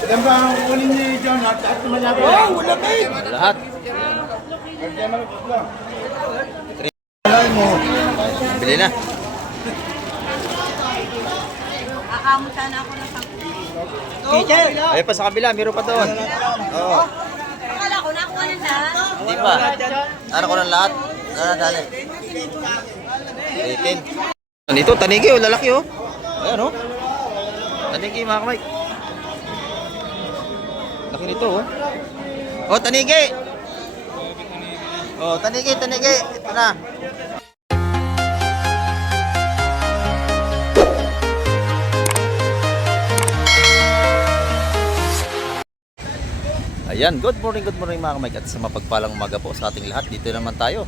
Ilan ba ang kukunin niyo dyan? Lahat naman natin. Oh, wala kayo. Lahat. Bili na. Aamot sana ako ng 10. Teacher. Ayun pa sa kabila, meron pa doon. Oo. Akala ko nakuha ng lahat. Hindi pa. Ano ko ng lahat? Dali. 18. Dito, tanigi oh, lalaki oh. Ayan oh. Tanigi mga kamay. Laki nito oh. Oh, tanigi. Oh, tanigi. Ito na. Ayan, good morning mga kamay at sa mapagpalang umaga po sa ating lahat. Dito naman tayo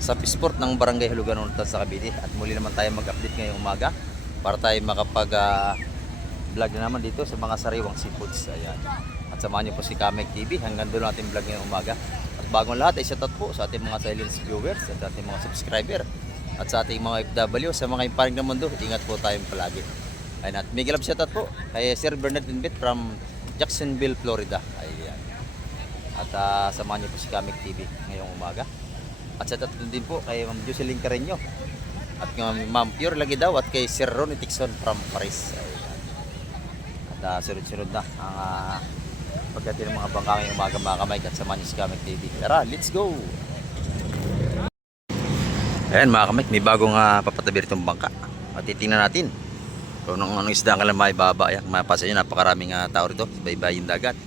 sa Pisport ng Barangay Hulugan sa Cavite at muli naman tayo mag-update ngayong umaga para tayo makapag-vlog na naman dito sa mga sariwang seafoods. Ayan. At samahan niyo po si Kamek TV hanggang doon natin vlog ngayong umaga. At bagong lahat ay shoutout po sa ating mga silent viewers at ating mga subscriber at sa ating mga FW sa mga imparing ng mundo. Ingat po tayong palagi. Ayan, at Miguel Love shoutout po kay Sir Bernard Inbit from Jacksonville, Florida. Ayan. At samahan niyo po si Kamek TV ngayong umaga. At sa tatlo din po kay Ma'am Jocelyn Carreño at kay Ma'am Pure Lagi daw at kay Sir Ronnie Tixon from Paris. Ayan. At sunod-sunod na ang pagdating ng mga bangka ngayong umaga mga kamay at samahan niyo si Kamek TV. Tara, let's go! Ayan mga kamay, may bagong papatabi ritong bangka. At titingnan natin kung anong isda ang alam may baba. Ayan, mapasa nyo, napakaraming tao rito sa baybayin dagat.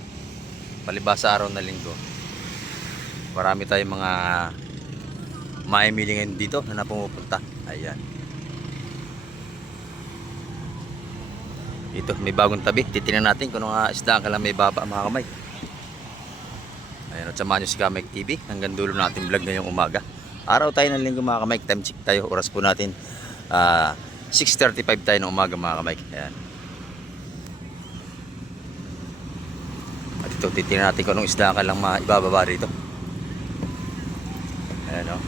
Palibasa araw na linggo, marami tayong mga maimili ngayon dito na pumupunta. Ayan. Ito, may bagong tabi. Titingnan natin kung anong isda ang kalamay baba mga kamay. Ayan, at samahan nyo si Kamek TV hanggang dulo natin vlog ngayong umaga. Araw tayo ng linggo mga kamay. Time check tayo. Oras po natin 6:35 tayo ng umaga mga kamay. Ayan. At ito, titingnan natin kung anong isda ka lang maibababa rito. Ayan o.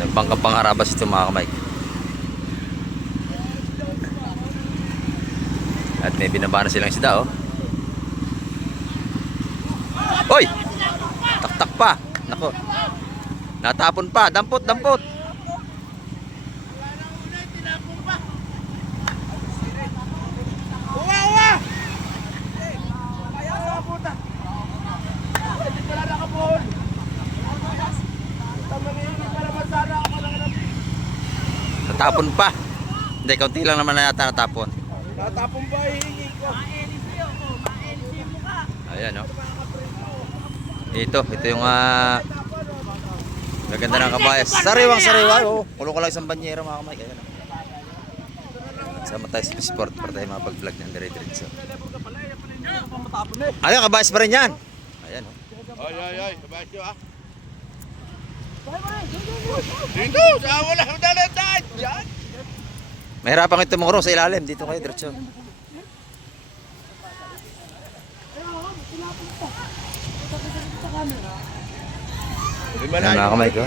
Ayan, bangkang pang-arabas ito mga kamay. At may binaba na silang isda oh. Hoy! Taktak pa! Nako. Natapon pa, dampot. Natapon pa. Hindi, kaunti lang naman na yata natapon. Natapon ba hihingi ko? Ayan oh. Ito yung gaganda ng kabayas. Sariwang-sariwa oh. Kulo ko lang isang banyera mga kamay. Ayan oh. Sama tayo sa Pisport para tayo mapag-vlog ng dire-diretso. Ayan, kabayas pa rin yan. Ayan oh. Ay, kabayas nyo ah. Dito, sa wala ang dalandan. Yan. Mahirapan kayo tumuro sa ilalim. Dito kayo, diretso. Ayan mga kamay ko.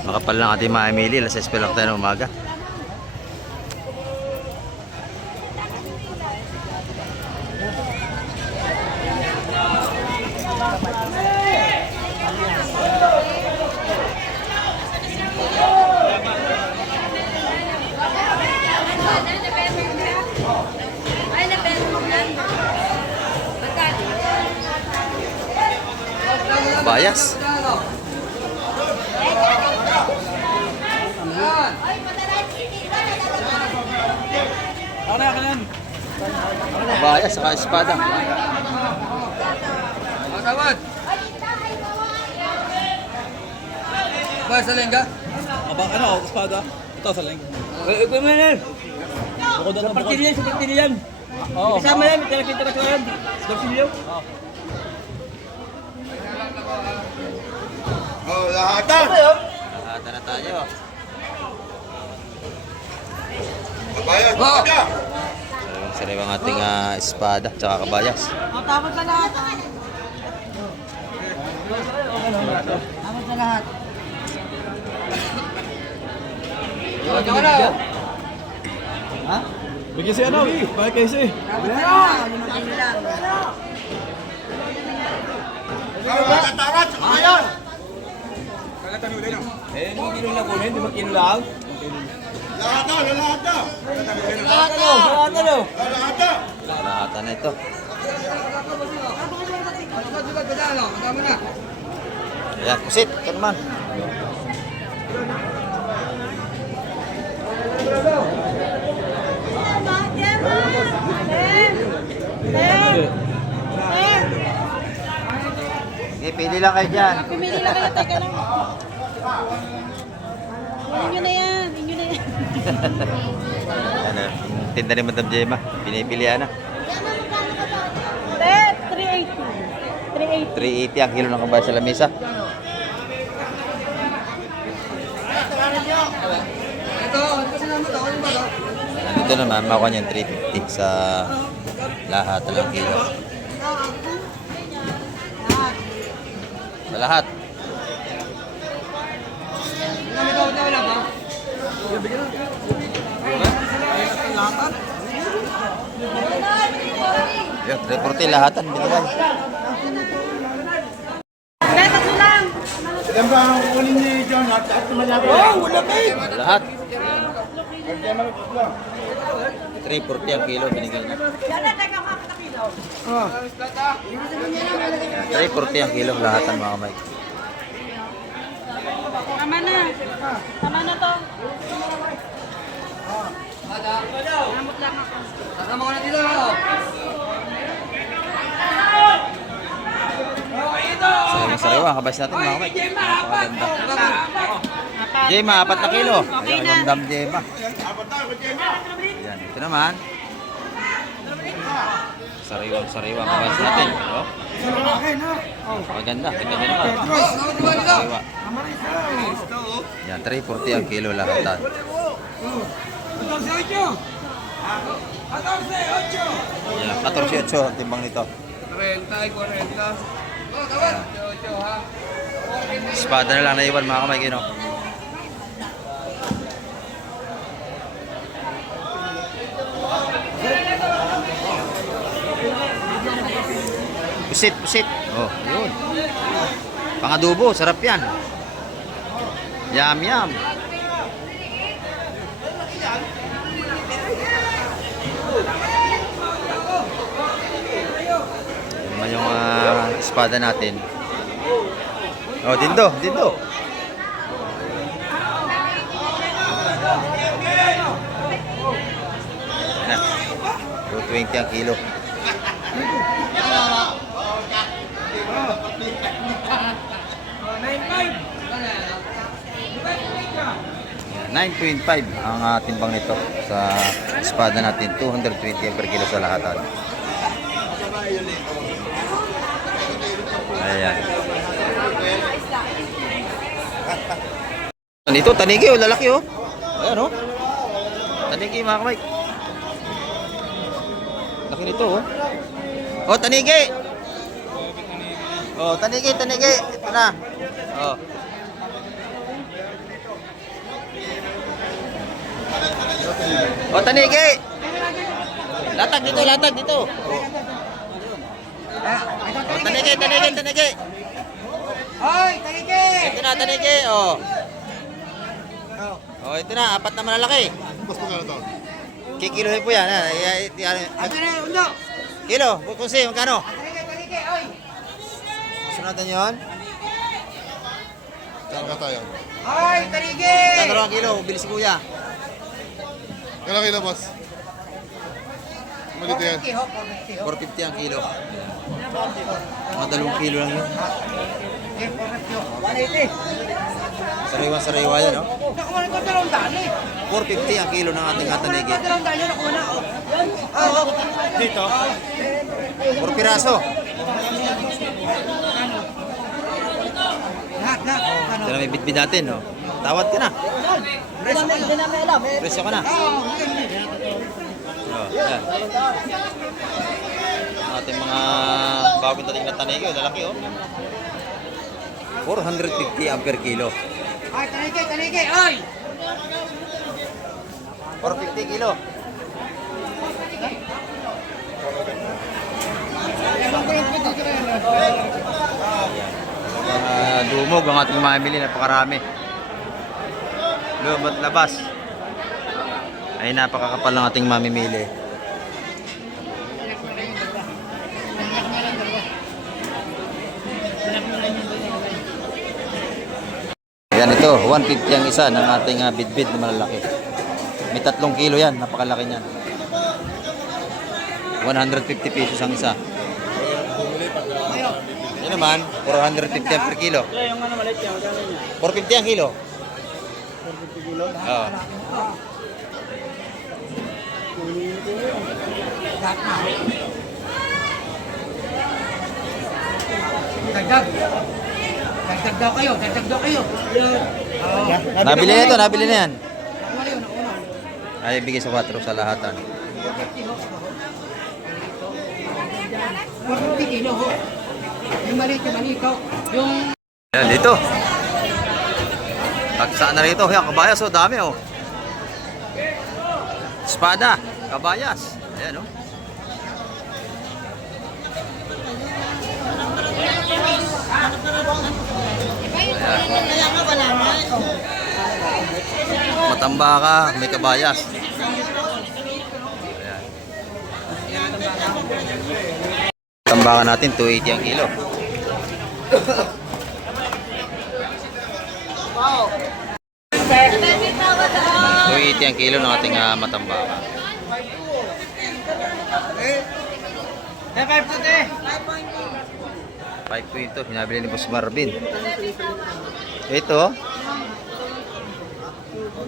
Makapal lang ating maamili. Alas 6 pa lang tayo ng umaga. Bayas. Bayas saka espada. Tawad. Ba sa lengga? Abang ano, espada? Ito sa length. Ikaw mo yan. Bukod na Sa bukod. partida yan, sa partida yan. Oo. Kasama yan, kita ka sa yan. Barsilyo. Oh, lahatan. Lahat na tayo. Kabayas, baka. Sariwang ating espada tsaka kabayas. O, tapos sa lahat. Tapos sa lahat. Bigyan si ano? Bakit kayo si? Tapos sa lahat. 5 kilo lang. Tawad sa ngayon. Eh, hindi kilo lang kunin, 5 kilo lang. Lahat na, lahat na. Lahat ano? Lahatan na ito. Ayan, pusit. Ito naman. Sige, pili lang kayo dyan. Pumili lang kayo, teka lang. Inyo na yan, inyo na yan. Ano, yung tinda ni Madam Gemma. Pinipilian na. 380. 380 ang kilo ng kabayas sa lamisa. Dito naman, makuha niyan 350 sa lahat ng kilo. Sa lahat. Yun, 340 lahatan. Binigay. Tatlo lang. Ilan ba ang kunin ni John at malaki? Oh, wala kayo. Lahat. 340 ang kilo binigay na. Yan na, teka, kakata kilo. 340 ang kilo lahatan mga kamay. Tama na. Tama na to. Namot lang ako. Kasama ko na dito. Sariwa ang kabayas natin mga kamay. Napakaganda. Gemma, 4 na kilo. Okay Ayan, na. yung dam Gemma. Ayan, ito naman. Sariwa ang kabayas natin. Oh. Maganda. Ito din naman. Sariwa. Yan, 340 ang kilo lahatan. Yan, 14.8 ang timbang nito. 40 40. Espada na lang naiwan mga kamay kino. Pusit. Oh, yun. Pangadubo, sarap yan. Yum. Yan naman yung espada natin. Oh, dindo. Yan na. 220 ang kilo. 9.5 ang timbang nito sa espada natin. 220 ang per kilo sa lahatan. Ayan. Dito, tanigi oh, lalaki oh. Ayan oh. Tanigi mga kamay. Laki nito oh. Oh, tanigi. Oh, tanigi. Ito na. Oh. Oh, tanigi. Latag dito. Oh, tanigi. Hoy, taligi! Ito na, tanigi. Oh. Oh, ito na, 4 na malalaki. Mas magkano to? Kikilohin po yan. Ito na, undo! Kilo, kunsi, magkano? Taligi, oy! Sunatan nyo yun? Saan tayo? Hoy, taligi! Magkano ang kilo? Bilis si kuya. Kailan kilo, boss? Malito yan. 450 ang kilo. Mga 2 kilo lang yun. 180. Sariwa yan, no? Nakuha ko 200 eh. 450 ang kilo ng ating atanigi. 200 yun, nakuha na ako. Dito? 4 piraso. Lahat. Ito na may bitbit natin, no? Tawad ka na. Presyo ka na. Oh. Yan. Ang ating mga bagong dating na tanay ko, lalaki oh. 450 ang per kilo. Ay, tanigay, ay! 450 kilo. Dumog ang ating mamili, napakarami. Lumot labas. Ay napakakapal ng ating mamimili. Yan ito, 150 ang isa ng ating bidbid na malalaki. May 3 kilo yan, napakalaki niyan. 150 pesos ang isa. Yan naman, 450 per kilo. Yung ano maliit yan, magkano niya? 450 ang kilo. 450 kilo? Oo. Dagdag. Dagdag daw kayo, dagdag daw kayo. Nabili na ito, nabili na yan. Nakuha yun, nakuha. Ay, bigay sa 4 sa lahatan. 450 kilo ho. Yung maliit, yung malikaw. Yung... Ayan, dito. Tagsaan na rito. Ayan, kabayas, oh, dami, oh. Espada, kabayas. Ayan, oh. Matambaka, may kabayas. Ayan. Tambakan natin, 280 ang kilo. So, 280 ang kilo ng ating matambaka. Eh, 5.2, hinabili ni Boss Marvin. Ito,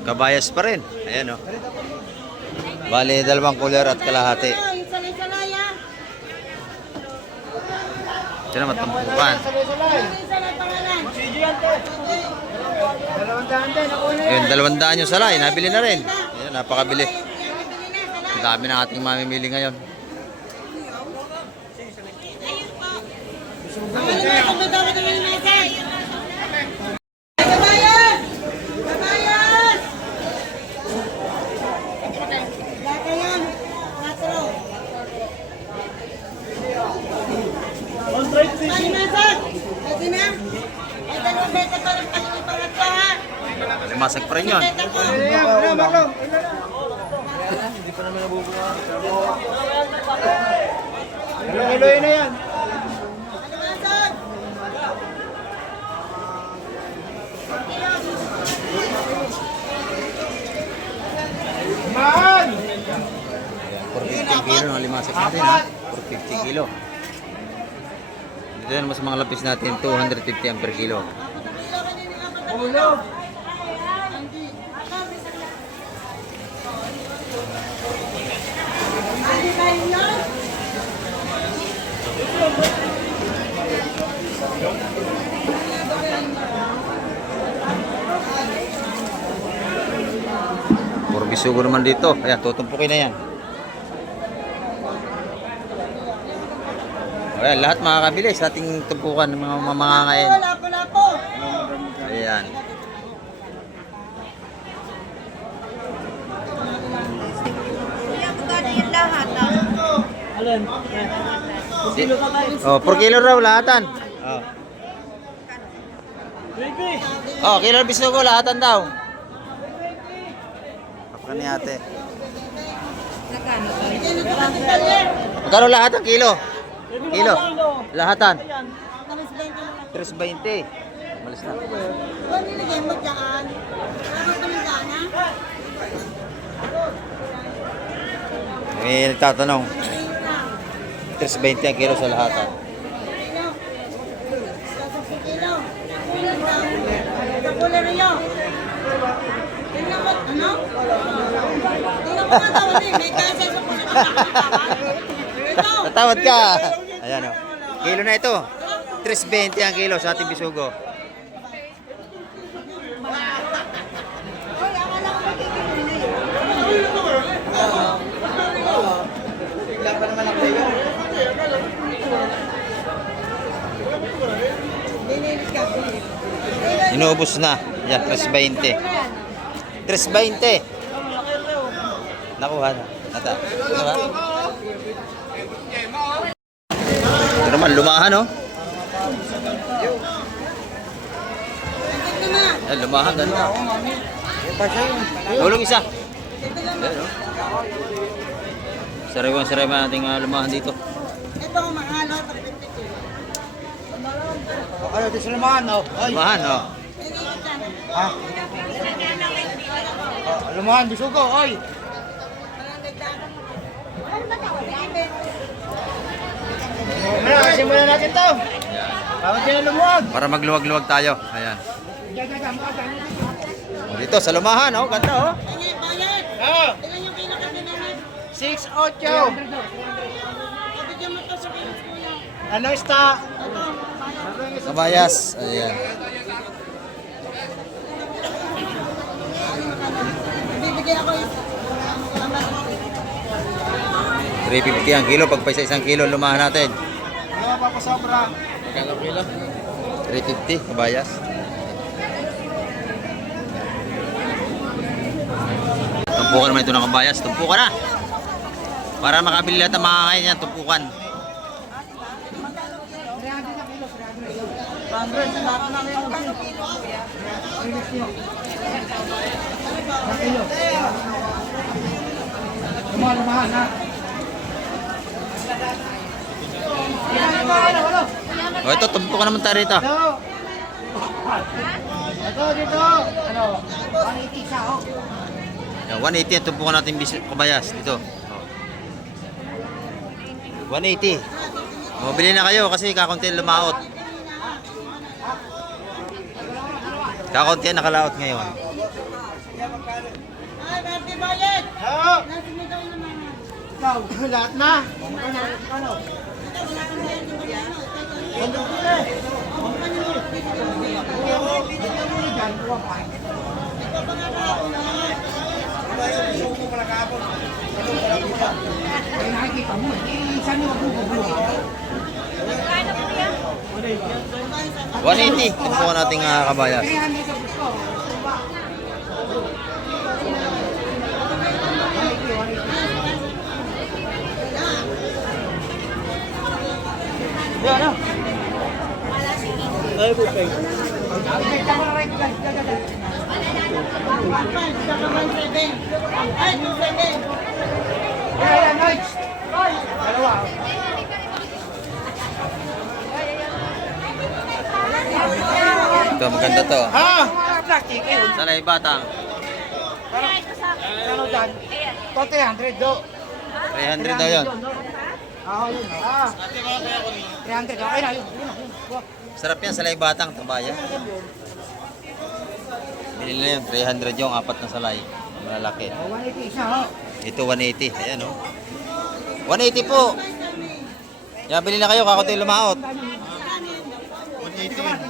kabayas pa rin. Ayan, oh. Bali, 2 cooler at kalahati. Ito na matampukan. Ayun, 200 yung salay. Nabili na rin. Ayan, napakabili. Ang dami ng ating mamimili ngayon. Masag pa rin yun. Kilo na yan. Man! 450 kilo ng limasag natin, ha? 450 kilo. Dito naman sa mga lapis natin, 250 ang per kilo. Puro bisugo naman dito. Ayan, tutumpukin na yan. Ayan, lahat makakabili sa ating tumpukan ng mga mamangangain. Wala po. Ayan. Kuya, magkano yung lahat? Alin? Oh, per kilo raw lahatan. Oh. Baby! Oh, kilo bisugo lahatan daw. Kapag ni ate. Magkano lahat ang kilo? Kilo. Lahatan. 320. Malis na. Ano nilagay mo dyan? Ano pa ng dana? May nagtatanong. 320 ang kilo sa lahatan. Kilo. 60 kilo. Kapula rin yun. Tingnan mo, ano? Tingnan mo nga daw, may kasi sa puso ng ito. Natawad ka. Ayan o. Kilo na ito. 320 ang kilo sa ating bisugo. Hoy, akala ko magiging pa naman ang player. Dinilit ka. Inubos na. Yan, 320. 320. Nakuha na. Nata. Diba? Ito naman, lumahan, oh. Ito naman. Yan, lumahan, ganda. Tulong isa. Ito naman. Ayan, oh. Sariwan nating lumahan dito. Ito ang mahalo. 52. Ano, di sulumahan, oh. Ay, Lumahan, oh. Dinilit ka. ha? Lumahan, bisugo, oy. Parang nagdagan. Kasi muna natin to. Tawag din ang lumuwag. Para magluwag-luwag tayo. Ayan. Dito, sa lumahan, oh. Ganda, oh. Tingin, bayad. Oo. Ilan yung pinakabinanan? 6-8. Kabigyan mo to sa kilos kuya. Ano ista? Ito, bayad. Kabayas. Ayan. Bibigyan ako isa. 350 ang kilo. Pag pa sa 1 kilo, lumahan natin. Wala pa pa sobra. 350, kabayas. Tumpukan naman ito ng kabayas. Tumpukan na. Para makabili lahat ng mga kain yan, tumpukan. 100 na ako namin yung kilo kuya. Lumahan, ha? O ito, tumpukan naman tayo rito. Ito, dito. Ano? 180 siya, oh. Yan, 180 ang tumpukan natin kabayas. Dito. O. 180. O, bili na kayo kasi kakunti lumaot. Kakunti ang nakalaot ngayon. Ay, Bertie bayad. Oo. Nasa mo daw naman. Ikaw, lahat na. Ano? Ay, nakikita mo, saan yung magugulo? 180. Tumpukan natin kabayas. 300 sa gusto. Ay, bupeng. Ay, 27. Ayan, nice. Dalawa. Ito, maganda to. Ha? Plastic, eh. Salay batang. Ano dyan? Ito, 300 do. 300 daw yun. Oo, yun. 300 do. Ayun, ayun. Yun. Sarap yan, salay batang, tabaya. Bili na yun, 300 yung apat na salay. Malalaki. 180 isa, ho. Ito 180, ayan o. 180 po. Yan, bili na kayo, kakunti lumaot. 180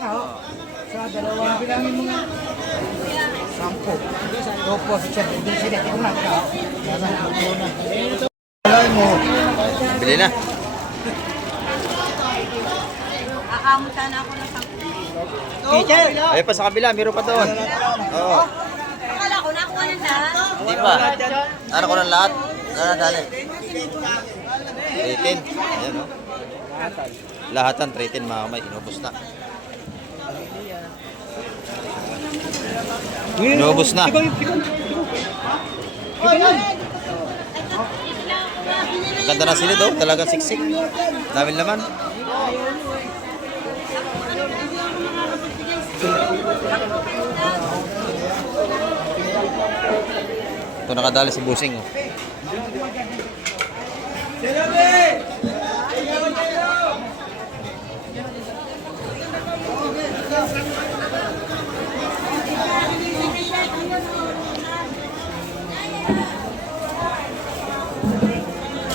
ho. Sa dalawa. Bilangin mo nga. 10. Opo, sa chat. Hindi sila. Ito na. Alay mo. Bili na. Aamot sana ako ng 10. Teacher. Ayun pa sa kabila, meron pa doon. Oo. Akala ko nakuha ng lahat. Hindi pa. Ano ko ng lahat? Ano dali? 310. Ayan o. Lahatan 310 mga kamay, inubos na. Inubos na. Ang ganda na sila daw, talagang siksik. Dami naman. Ito nakadali si Busing oh.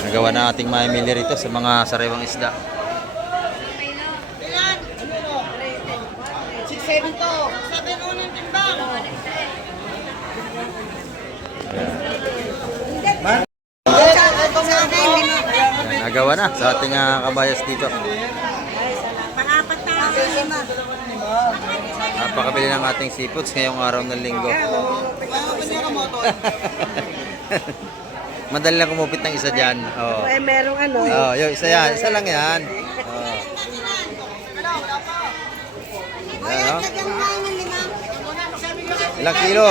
Nagawa na ating mamimili rito sa mga sariwang isda. Ilan? 6-7 to. 7 unang timbang. Ito nga. Yan, nagawa na sa ating kabayas dito. Pang-apat na ako, 5. Napakabili ng ating seafoods ngayong araw ng linggo. Madali lang kumupit ng isa dyan. Oh. Eh, merong ano. Oh, yung isa yan. Isa lang yan. Oh. Yan, oh. Ilang kilo?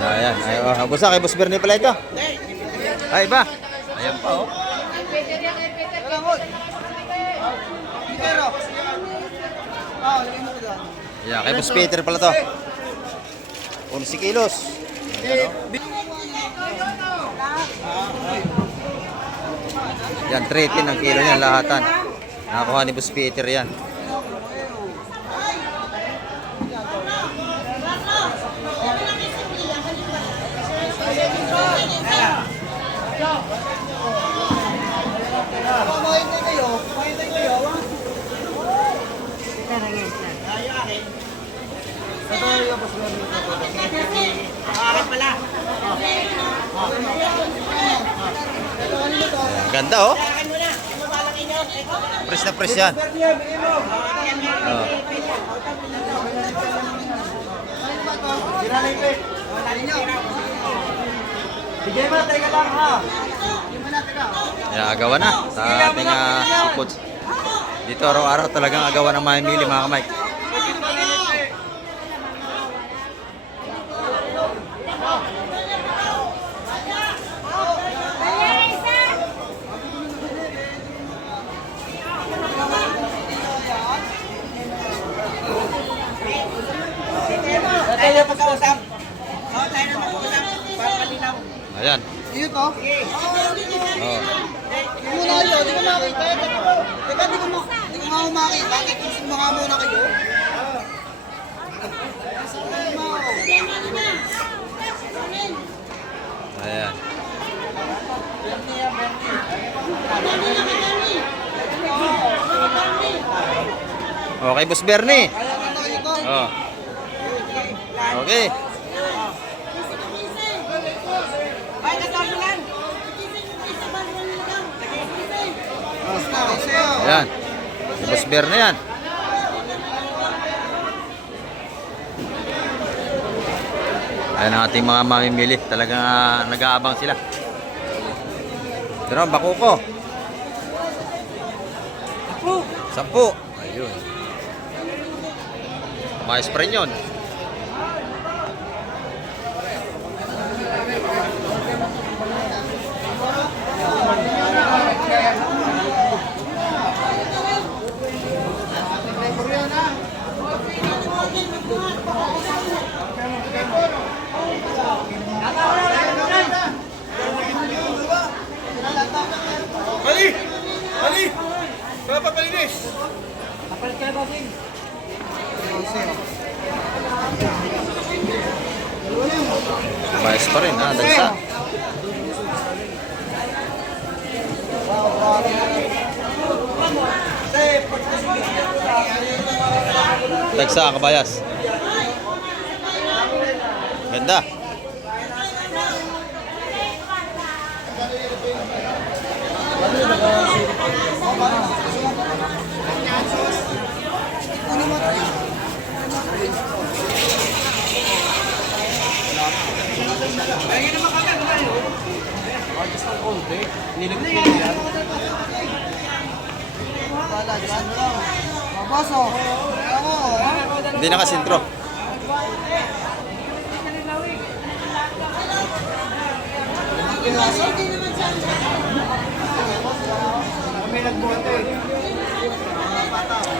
Ayan. Ay, busa kay Boss Bernie pala ito. Ay, ba? Ayan pa, oh. Ayan, kay Boss Peter pala to. 11 kilos. Ayan, oh. Yan, 13 ang kilo niyan, lahatan. Nakakuha ni Boss Peter yan. Ayan, ganda, oh. Press na press yan. Oh. Sige ba, teka lang ha. Ayan, agawan na sa ating seafoods. Dito araw-araw talagang agawan ng mamimili, mga kamay. Tayo pag-usap. Tayo na mag-usap. Para malinaw. Ayan. Iyo to? Oh. Muna kayo, di ko makita. Teka, di ko nga umakita. Bakit gusto mo nga muna kayo? Ayan. Okay, Boss Bernie. Oh. Okay. Ay, kasama lang. Ayan. Si Boss Bernie yan. Ayan ang ating mga mamimili. Talagang nag-aabang sila. Pero ang bako ko. 10. Ayun. Mayos pa rin yun. Ali! Ali! Dapat palinis! Mayos pa rin, ha? Dagsa. Dagsa, kabayas. Ganda. Mabaso. Hindi nakasintro.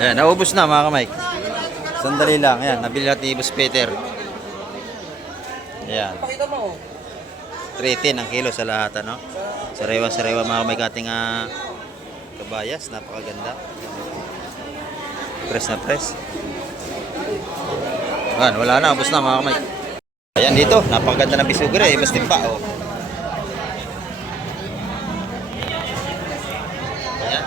Ayan, naubos na mga kamay. Sandali lang. Ayan, nabili natin ni Boss Peter. Ayan. 310 ang kilo sa lahat, ano? Sariwa-sariwa mga kamay kating kabayas. Napakaganda. Press na press. Ayan, wala na. Ubos na mga kamay. Ayan dito. Napakaganda ng bisugre. Mas timpa, oh. Ayan.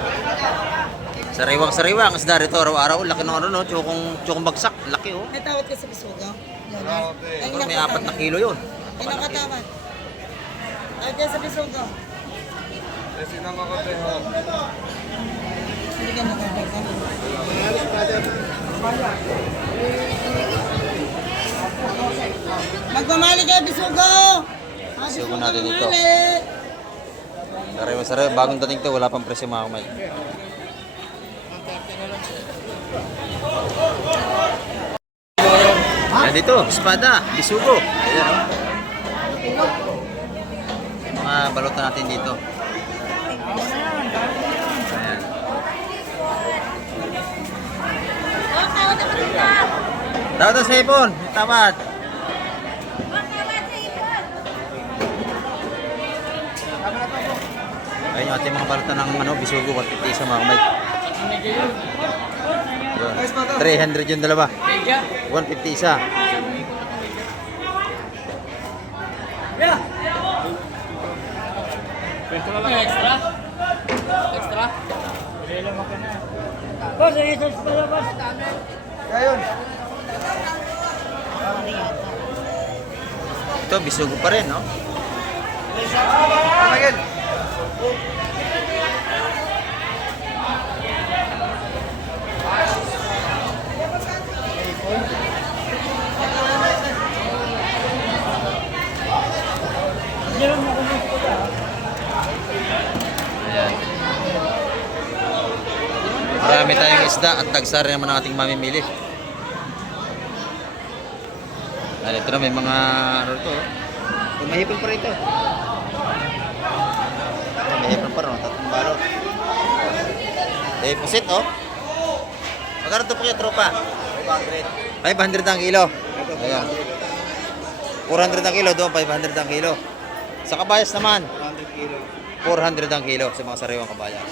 Sariwang-sariwa ang isda rito araw-araw. Laki ng ano, no? Tsukong bagsak. Laki, oh. May tawad ka sa bisugo? Ay, Siguro may 4 na kilo yun. Ay, nakatawad. Ay, dyan sa bisugo. Kasi nakakape ho. Hindi ka nakatawad. Magpamali kayo, bisugo! Bisugo natin dito. Sariwa-sariwa. Bagong dating to, wala pang presyo mga kamay. Yan dito, espada, bisugo. Ayan, oh. Mga balutan natin dito. Ayan. Tawad sa ipon, tawad. Ayun yung ating mga balutan ng ano, bisugo, 150 isa mga kamay. Yun. 300 yung dalawa. 150 isa. Ito, bisugo pa rin, no? Ayan. Marami tayong isda at tagsari naman ang ating mamimili. Ayan, ito na may mga ano ito. Mahipon pa rito. Mahipon pa rin. Tatlong balot. Pusit, oh. Magkano ito po yung tropa? 500. 500 ang kilo. Ayan. 400 ang kilo doon, 500 ang kilo. Sa kabayas naman, 400 ang kilo sa mga sariwang kabayas.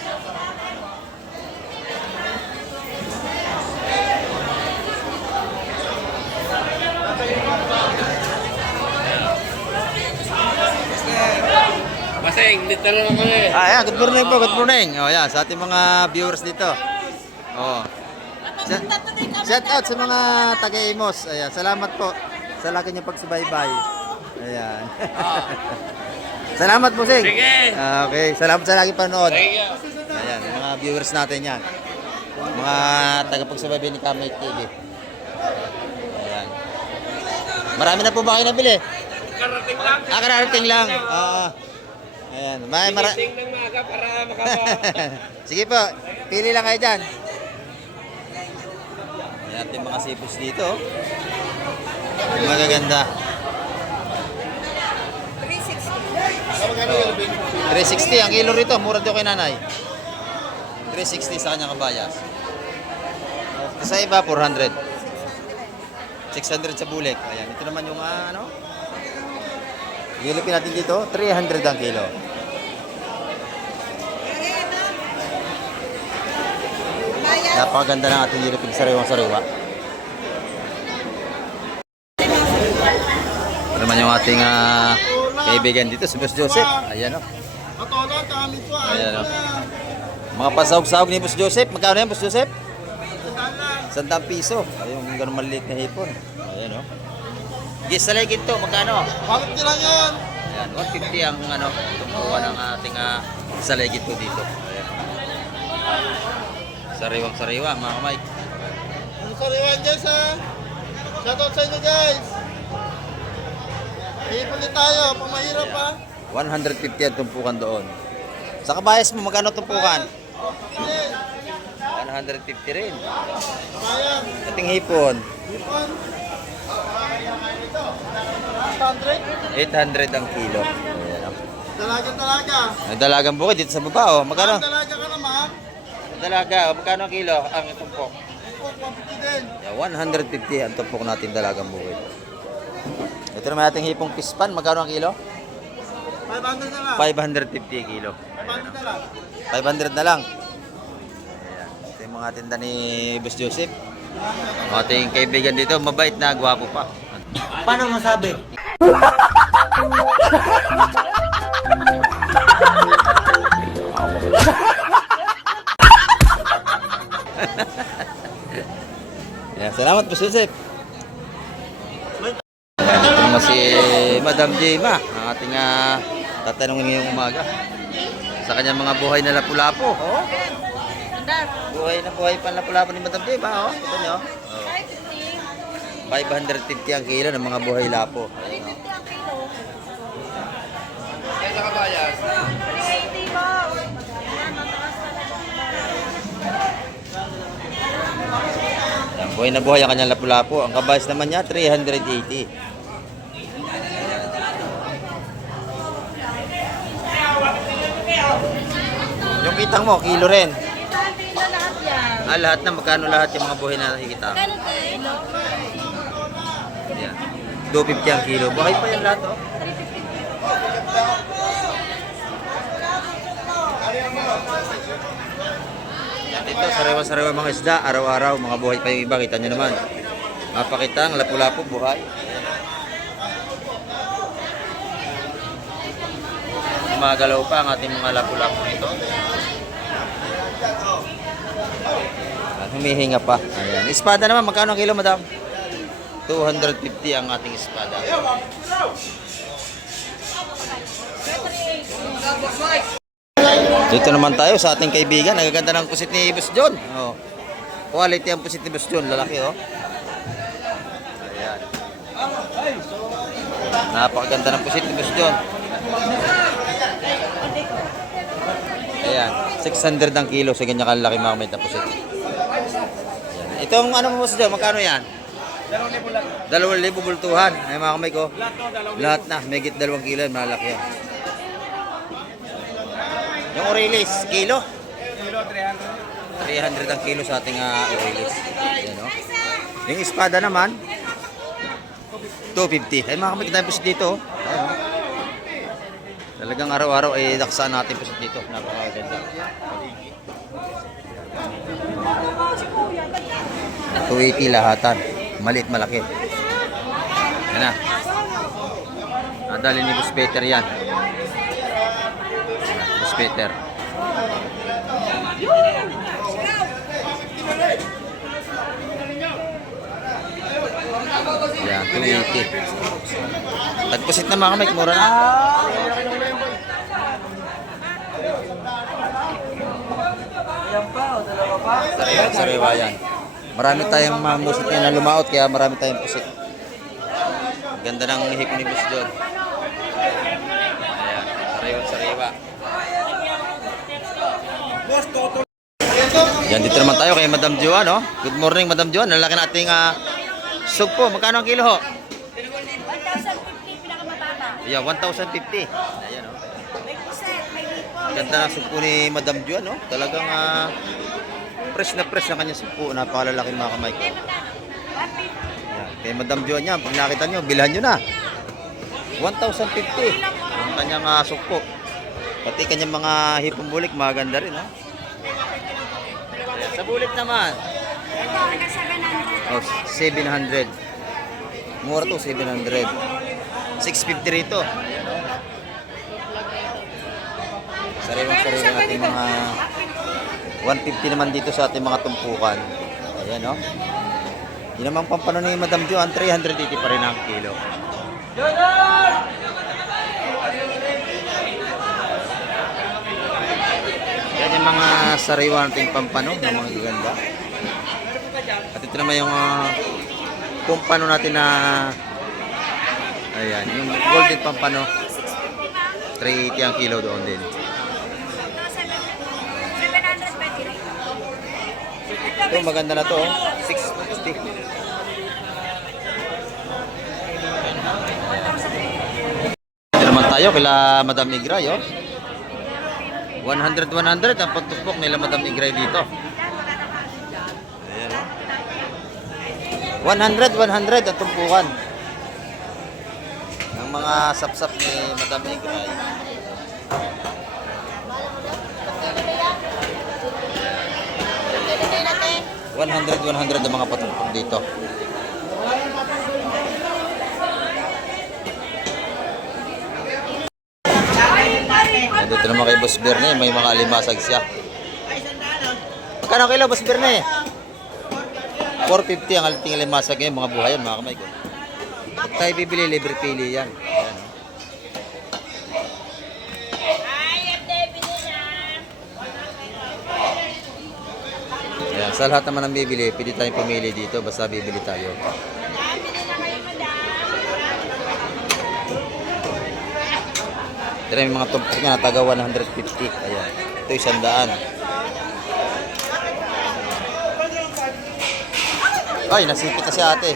Maseng, dito na lang kami. Ayan, good morning po, good morning. O, yan, sa ating mga viewers dito. O. Shout out sa mga taga-Imos. Ayan, salamat po sa laki niyong pagsubaybay. Ayan. Salamat po, Sing. Sige. Okay, salamat sa lagi panood. Thank you. Ayan, yung mga viewers natin yan. Mga taga-pagsubaybay ni Kamay TV. Ayan. Marami na po ba kayo nabili? Karating lang. Kararating lang. Ayan. Gising ng maaga para makapa. Sige po, pili lang kayo dyan. Ayan ating mga sipos dito. Magaganda. 360 ang kilo rito. Mura daw kay nanay. 360 sa kanyang kabayas. Sa iba, 400. 600 sa bulik. Ayan. Ito naman yung ano. Ilipin natin dito. 300 ang kilo. Napakaganda ng ating ilipin sariwang-sariwa. Ito naman yung ating kaibigan dito, si Boss Joseph. Ayan o. Matulog kami po. Ayan o. Mga pasahog-sahog ni Boss Joseph. Magkano yan, Boss Joseph? 100 piso. Ayun, ganun maliit na hipon. Ayan o. Gis sa legit to, magkano? Bakit lang yan? Ayan, 150 ang ano, tumpuan ng ating sa legit po dito. Ayan. Sariwang-sariwa, mga Mike. Ang sariwan guys ha. Shoutout sa inyo guys. Ipulit tayo, pang mahirap ha. 150 ang tumpukan doon. Sa kabayas mo, magkano tumpukan? 150 rin. Sayang. Ating hipon, Ipon. 800 ang kilo. Ayan, oh. Dalaga. May dalagang bukid dito sa baba, oh. Magkano? Dalaga ka naman. Dalaga, oh. Magkano ang kilo? Ang tumpok. Ipon, 150 din. Yeah, 150 ang tumpok natin dalagang bukid. Ito naman ating hipong pispan, magkano ang kilo? 500 na lang. 550 kilo. 500 na lang. 500 na lang. Ayan. Ito yung mga tinda ni Boss Joseph. Ang ating kaibigan dito, mabait na, gwapo pa. Paano masabi? Yan, salamat po, Joseph. Yan, ito naman si Madam Jema, ang ating tatanungin ngayong umaga. Sa kanyang mga buhay na lapu-lapo. Oh. Buhay na buhay pa ang lapu-lapo ni Madam Jema. Oh. Ito nyo. Oh. 550 ang kilo ng mga buhay lapo. Ayun, oh. Kaya sa kabayan. Yan, buhay na buhay ang kanyang lapu-lapo. Ang kabayas naman niya, 380. Yung kitang mo, kilo rin. Lahat na, magkano lahat yung mga buhay na nakikita? Yan. 250 ang kilo. Buhay pa yung lahat, oh. Yan dito, sariwa-sariwa mga isda, araw-araw, mga buhay pa yung iba, kita nyo naman. Mapakita ang lapu-lapu, buhay. Magalaw pa ang ating mga lapu-lapu nito. At humihinga pa. Ayan. Espada naman, magkano ang kilo, madam? 250 ang ating espada. Dito naman tayo sa ating kaibigan. Nagaganda ng pusit ni Boss John. Oh. Quality ang pusit ni Boss John. Lalaki, oh. Ayan. Napakaganda ng pusit ni Boss John. Ayan. 600 ang kilo sa ganyan kalaki mga kamay na pusit. Ayan. Itong ano mo, Boss John, magkano yan? 2,000 bultuhan. Ay mga kamay ko. Lahat na. Megit 2 kilo. Malaki yan. Yung Aurelis, kilo? Kilo, 300. 300 ang kilo sa ating Aurelis. Ayan, no? Yung espada naman, 250. Ay mga kamay, kita pusit dito. Ayan, no? Talagang araw-araw ay daksaan natin pusit dito. Napakaganda. 280 lahatan. Maliit malaki. Yan na. Nadali ni Boss Peter yan. Boss Peter. Yan, 280. Tagpusit na mga kamay, mura na. Sariwa yan. Marami tayong mga musit na lumaot, kaya marami tayong pusit. Ganda ng hip ni Boss John. Ayan, sariwa. Yan, dito naman tayo kay Madam Joan, no? Good morning, Madam Joan. Lalaki nating sugpo. Magkano ang kilo, ho? 1,050 pinakamababa. Yeah, 1,050. Ayan, no? May puset, may lipo. Ganda ng sugpo ni Madam Joan, no? Talagang fresh na kanyang sugpo. Napakalalaki mga kamay ko. Yan. Kay Madam Joan yan, pag nakita nyo, bilhan nyo na. 1,050 ang kanyang sugpo. Pati kanyang mga hipong bulik, maganda rin, no? Ayan, sa bulik naman. Ito, hanggang 700. Oh, 700. Mura to, 700. 650 rito. Sariwang-sariwang natin mga 150 naman dito sa ating mga tumpukan. Ayan, no? Yun namang pampano ni Madam Joan, 380 pa rin ang kilo. Yan yung mga sariwa nating pampano ng mga gaganda. At ito naman yung pampano natin na ayan, yung golden pampano 380 ang kilo doon din. 700 Ito maganda na to, 660. Ito naman tayo kila Madam Igray, oh. 100 ang pagtupok nila Madam Igray dito. Ayan, oh. 100 ang tumpukan ng mga sapsap ni Madam Igray. 100 ang mga patumpok dito. Dito naman kay Boss Berne, may mga alimasag siya. Magkano kilo, Boss Berne? 450 ang ating alimasag ngayon, mga buhayan, mga kamay ko. Pag tayo bibili, libre pili yan. Ayan, oh. Ayan, sa lahat naman ng bibili, pwede tayong pumili dito, basta bibili tayo. Ito na yung mga tumpok niya, taga 150. Ayan, ito 100. Ay, nasipit na si ate.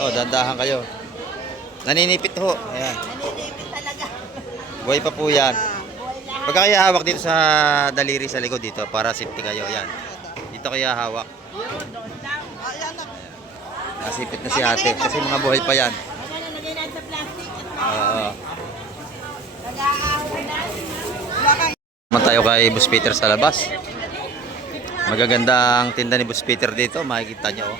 Oo, dandahan kayo. Naninipit ho. Ayan. Buhay pa po yan. Pagka kaya hawak dito sa daliri sa likod dito para safety kayo. Ayan. Dito kaya hawak. Nasipit na si ate kasi mga buhay pa yan. Oo. Naman tayo kay Boss Peter sa labas. Magagandang tinda ni Boss Peter dito, makikita nyo. Oh.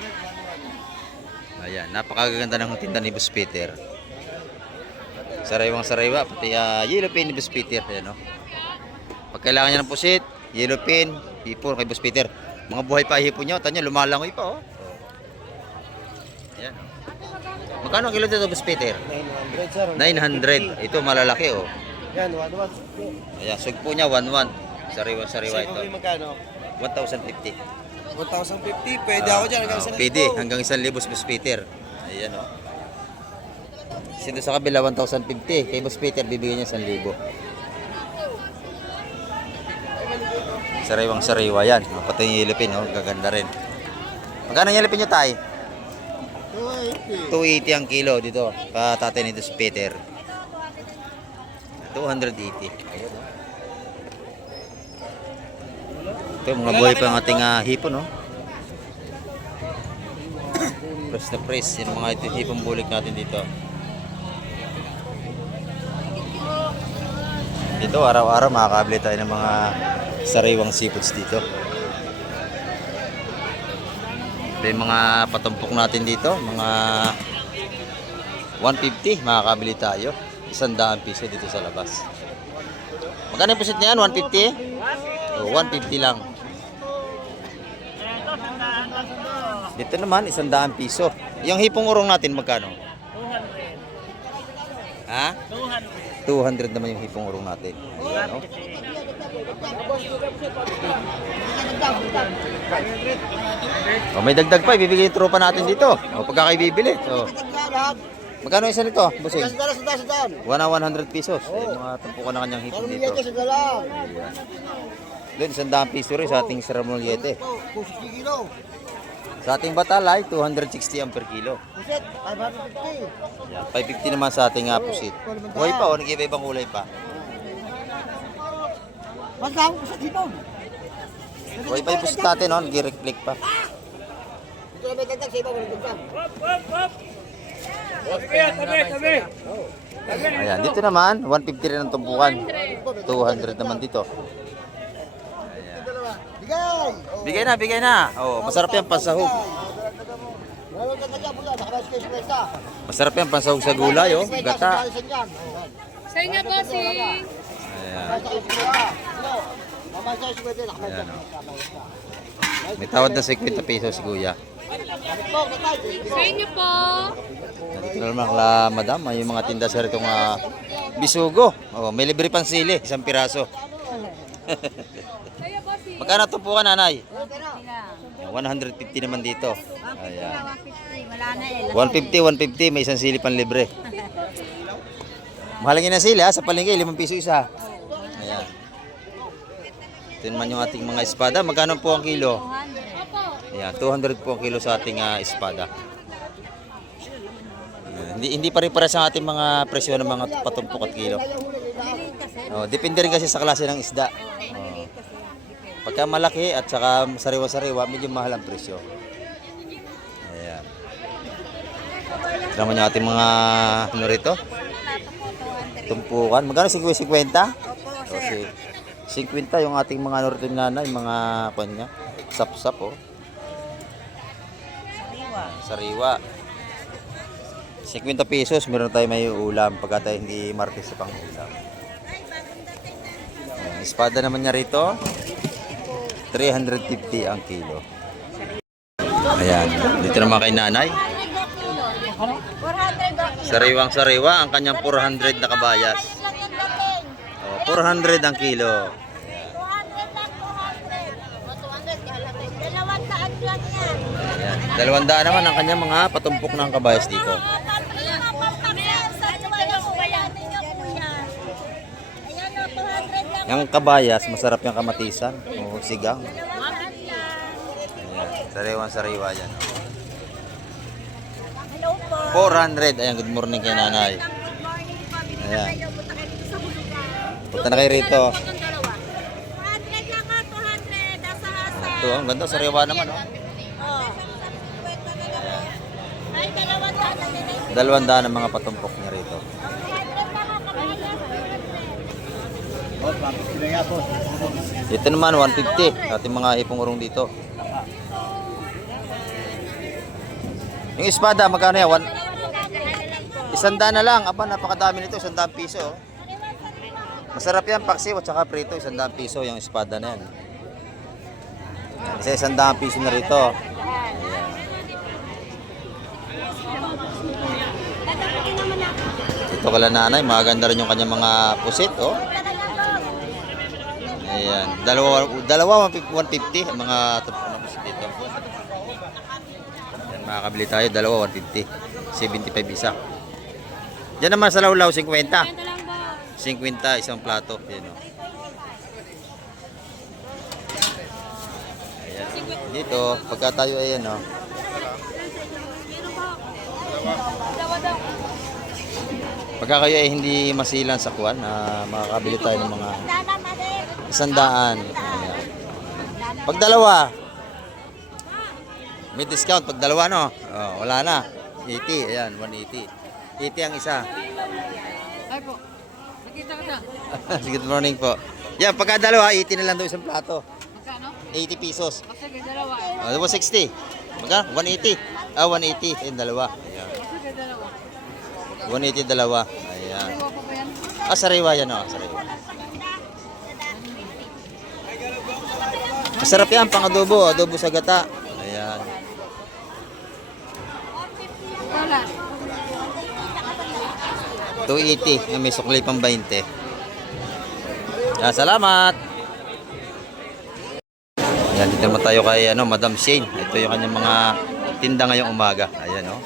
Ayan, napakaganda ng tinda ni Boss Peter. Sariwang sariwa, pati yellow pin ni Boss Peter. Ayan, oh. Pag kailangan niya ng pusit, yellow pin, hipon kay Boss Peter. Mga buhay pa hipon nyo, tanyo, lumalangoy pa. Oh. Ayan, oh. Magkano ang kilo dito, Boss Peter? 900, sir. 900. Ito malalaki, oh. Yan, 1,150. Ayan, sugpo niya, 1,1. Sariwang sariwa ito. Magkano? 1,050. 1,050. Pwede ako dyan hanggang 1,000. Pwede, hanggang 1,000 Boss Peter. Ayan, o. Sino sa kabila, 1,050. Kay Boss Peter, bibigyan niya 1,000. Sariwang sariwa yan. Pati yung yelipin, oh. Gaganda rin. Magkano yung yelipin nyo, tay? 280 ang kilo dito. Tatay ni Boss Peter. 280. Ayan, o. Ito, mga buhay pa ang ating hipon, no? Press na press. Yung mga hipon bulik natin dito. Dito, araw-araw makakabili tayo ng mga sariwang seafoods dito. Ito yung mga patumpok natin dito. Mga 150, makakabili tayo. 100 piso dito sa labas. Magkano yung pusit niyan? 150? O, 150 lang. Dito naman, 100 piso. Yung hipong urong natin, magkano? 200. Ha? 200 naman yung hipong urong natin. Ayan, oh. Oh, may dagdag pa, ibibigay yung tropa natin dito. O, pagka kayo bibili. So, magkano isa nito, bossing? 100 pesos. Yung mga tumpukan na kanyang hipong dito. Doon, 100 piso rin sa ating Saramuliete. Sa ating batalay, 260 ang per kilo. Pusit, 550. Yan, 550 naman sa ating pusit. Buhay pa, o, nag-iba-ibang kulay pa. Mas lang ako pusit dito. Buhay pa yung pusit natin, no? Nag-reflect pa. Ito na may dagdag sa iba, walang dagdag. Ayan, dito naman, 150 rin ang tumpukan. 200 naman dito. Bigay! Bigay na. Oh, masarap yan pansahog. Walang dagdag yan, pusa. Nakabayos kayo sa pesta. Masarap yan pansahog sa gulay, oh. Gata. Sa inyo, bossing. Ayan. Mamaya sa pwede, nakabayos Ayan, kayo. oh. May tawad na 50 pesos si kuya. Sa inyo po. Dito naman la madam, may mga tinda sa ritong bisugo. Oh, may libre pang sili, 1 piraso. Magkano tumpukan, nanay? 150 naman dito. Ayan. 150, may 1 sili pang libre. Mahalangin na sili, sa palengke, 5 piso isa. Ayan. Ito naman yung ating mga espada. Magkano po ang kilo? Ayan, 200 po ang kilo sa ating espada. Hindi pa rin para sa ating mga presyo ng mga patumpok at kilo. Oh, depende rin kasi sa klase ng isda. Oh. Pagka malaki at saka sariwa-sariwa, medyo mahal ang presyo. Ayan. Naman yung ating mga ano rito? Tumpukan. Magkano 50? Okay. 50 yung ating mga ano rito nanay, mga kanya, sap-sap, oh. Sariwa. 50 pesos, meron tayo may ulam pagka tayo hindi martes sa pang ulam. Ayan, espada naman niya rito, 350 ang kilo. Ayan, dito naman kay nanay. 400 Sariwang sariwa ang kanyang 400 na kabayas. Oh, 400 ang kilo. 200 lang, 200. 200 lang yan. Ayan. 200 naman ang kanyang mga patumpok ng kabayas dito. Yung kabayas, masarap yung kamatisan o sigang. Ayan. Sariwang sariwa yan. Hello po. 400. Ayan, good morning kay nanay. Good morning po. Ayan. Punta kayo dito sa Bulugan. Punta na kayo rito. 200 lang nga, 200. Asa-asa. Ito, ang ganda, sariwa naman. Oh. Oh. Ay, 200 200 lang. ang mga patumpok niya rito. 200 lang nga, kabayas. Ito naman, 150. Ating mga hipong urong dito. Yung espada, magkano yan? 100 na lang. Aba, napakadami nito. 100 piso. Oh. Masarap yan, paksiw at saka prito. 100 piso yung espada na yan. Kasi 100 piso na rito. Ito kala nanay, maganda rin yung kanyang mga pusit. Oh. Ayan. Dalawa 150 ang mga tupok na pusit dito. Ayan, makakabili tayo. Dalawa 150. 75 isa. Diyan naman sa Lawlaw, 50. 50 isang plato. Ayan, oh. Ayan. Dito, pagka tayo ayan, oh. Pagka kayo ay hindi masilan sa kuwan, makakabili tayo ng mga 100. Ayan. Pag dalawa, may discount. Pag dalawa, no? Oh, wala na. 80. Ayan, 180. 80 ang isa. Ay po. Nakita ka na. Good morning po. Yan, pagka dalawa, 80 na lang daw isang plato. Magkano? 80 pesos. Sige, dalawa. Oh, 60. Magkano? 180. 180. Ayun, dalawa. Ayan. Sige, dalawa. 180 dalawa. Ayan. Dalawa pa ba yan? Sariwa yan, oh. Sariwa. Masarap yan, pang adobo. Adobo sa gata. Ayan. Wala. 280. Yung may sukli pang 20. Yan, salamat. Ayan, dito naman tayo kay Madam Shane. Ito yung kanyang mga tinda ngayong umaga. Ayan, oh.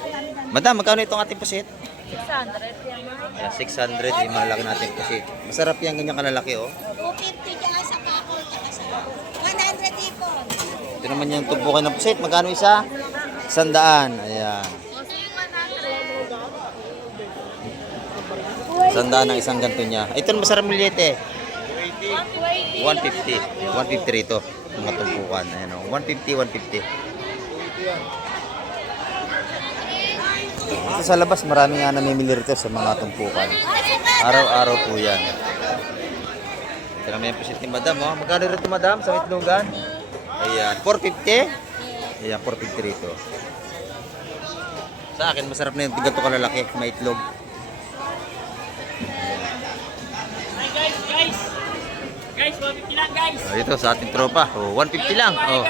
Madam, magkano itong ating pusit? 600 yan. Ayan, 600. Yung malaki natin pusit. Masarap yan, ganyan kalalaki, oh. 250 dyan sa kakol. 100 ipon. Ito naman yung tumpukan ng pusit. Magkano isa? 100. Ayan. 100 ang isang ganto niya. Ito masarap milete. 150. 150 rito. Mga tumpukan. Ayan, oh. 150, 150. Ito sa labas, marami nga namimili rito sa mga tumpukan. Araw-araw po yan. Ito naman yung pusit ni Madam. Oh. Magkano rito, Madam, sa Itlogan? Ayan, 450. Ayan, 450 rito. Sa akin, masarap na yung ganito kalalaki. May itlog. Guys, 150 lang guys. Oh, ito sa ating tropa. Oh, 150 lang. Oh.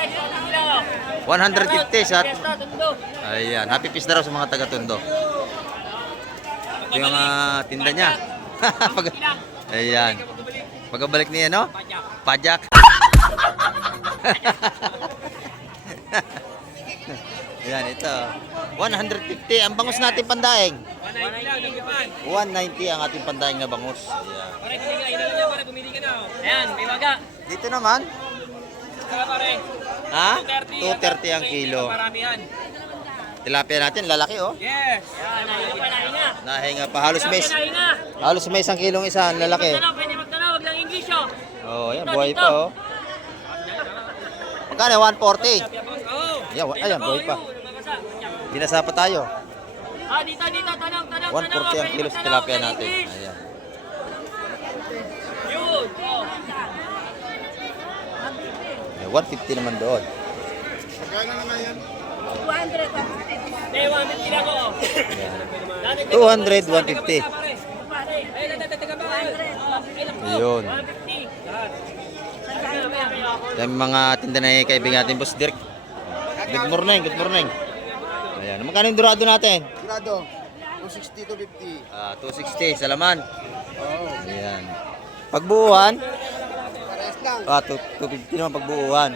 150 sa ayan, happy feast na raw sa mga taga-Tondo. Ito yung tinda niya. Ayan. Pagkabalik niya, no? Pajak. Ayan, ito. 150. Ang bangus natin pandaing. 190 ang ating pandaing na bangus. Ayan. Pare, bumili ka na. Ayan, may waga. Dito naman. Saka pare. Ha? 230 ang kilo. Maramihan. Tilapia natin, lalaki, oh. Yes. Yan, nahinga. Nahinga pa. Halos may Nahinga. halos may 1 kilong isa, ang lalaki. Pwede magtanaw, wag lang English oh. Oh, yan, buhay pa, oh. Magkano? 140. Oh. Yan, ayan, buhay pa. Binasa pa tayo. Ah, dito, tanong. 140 ang kilo sa tilapia natin. Ayan. Yun. Oh. 150 naman doon. 200. Eh, 150 lang ako. Ayan. 200, 150. Eh, natataga ba? Ayun. 150. Lahat. Yan yung mga tinda na kaibigan natin, Boss Dirk. Good morning, good morning. Ayan, magkano yung dorado natin? Grado. 260 to 50. 260 sa laman. Oo. Ayan. Pagbuuhan, Parehas lang. 250 naman pagbuuhan.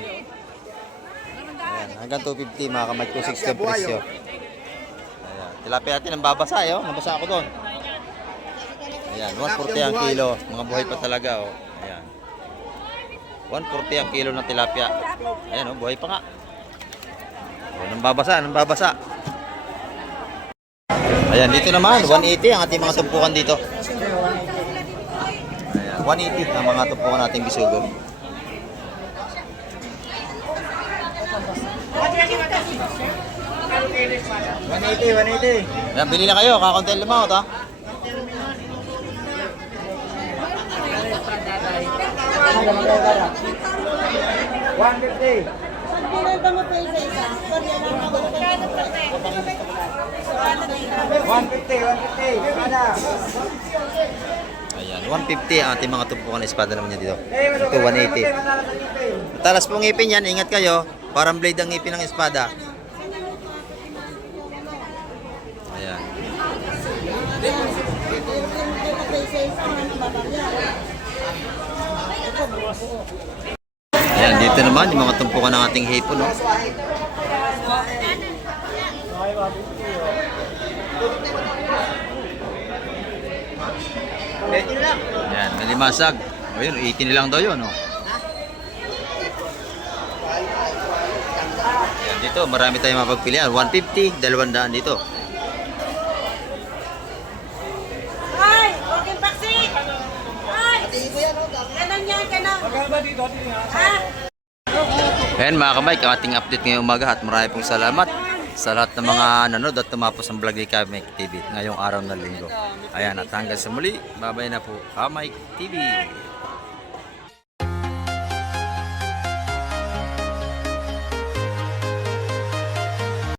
Ayan, hanggang 250 mga kamay, 260 ang presyo. Ayan, tilapia natin ang babasa eh, oh. Nabasa ako doon. Ayan, 140 ang kilo. Mga buhay pa talaga, oh. Ayan. 140 ang kilo ng tilapia. Ayan, oh, buhay pa nga. Oh, nang babasa. Ayan, dito naman, 180 ang ating mga tumpukan dito. Ayan, 180 ang mga tumpukan nating bisugo. Ayan, bili na kayo, kakaunti ang limang, ha? Pag binenta mo pa isa-isa, Korean ang magkano pa Ayan, 150 ang ating mga tumpukan na espada naman niya dito. Ito, 180. Matalas pong ngipin yan, ingat kayo. Parang blade ang ngipin ng espada. Ayan. Ayan, dito naman yung mga tumpukan ng ating hipon, no? Ayan, may limasag. O yun, 80 nilang daw yun, no? Ayan, dito, marami tayong mapagpilian. 150, 200 dito. Ay! Walking vaccine! Ay! Ganon yan, ganon. Ha? Ayan mga kamay, ating update ngayong umaga at marami pong salamat sa lahat ng mga nanood at tumapos ang vlog ni Kamay TV ngayong araw ng linggo. Ayan, at hanggang sa muli, babay na po Kamay TV.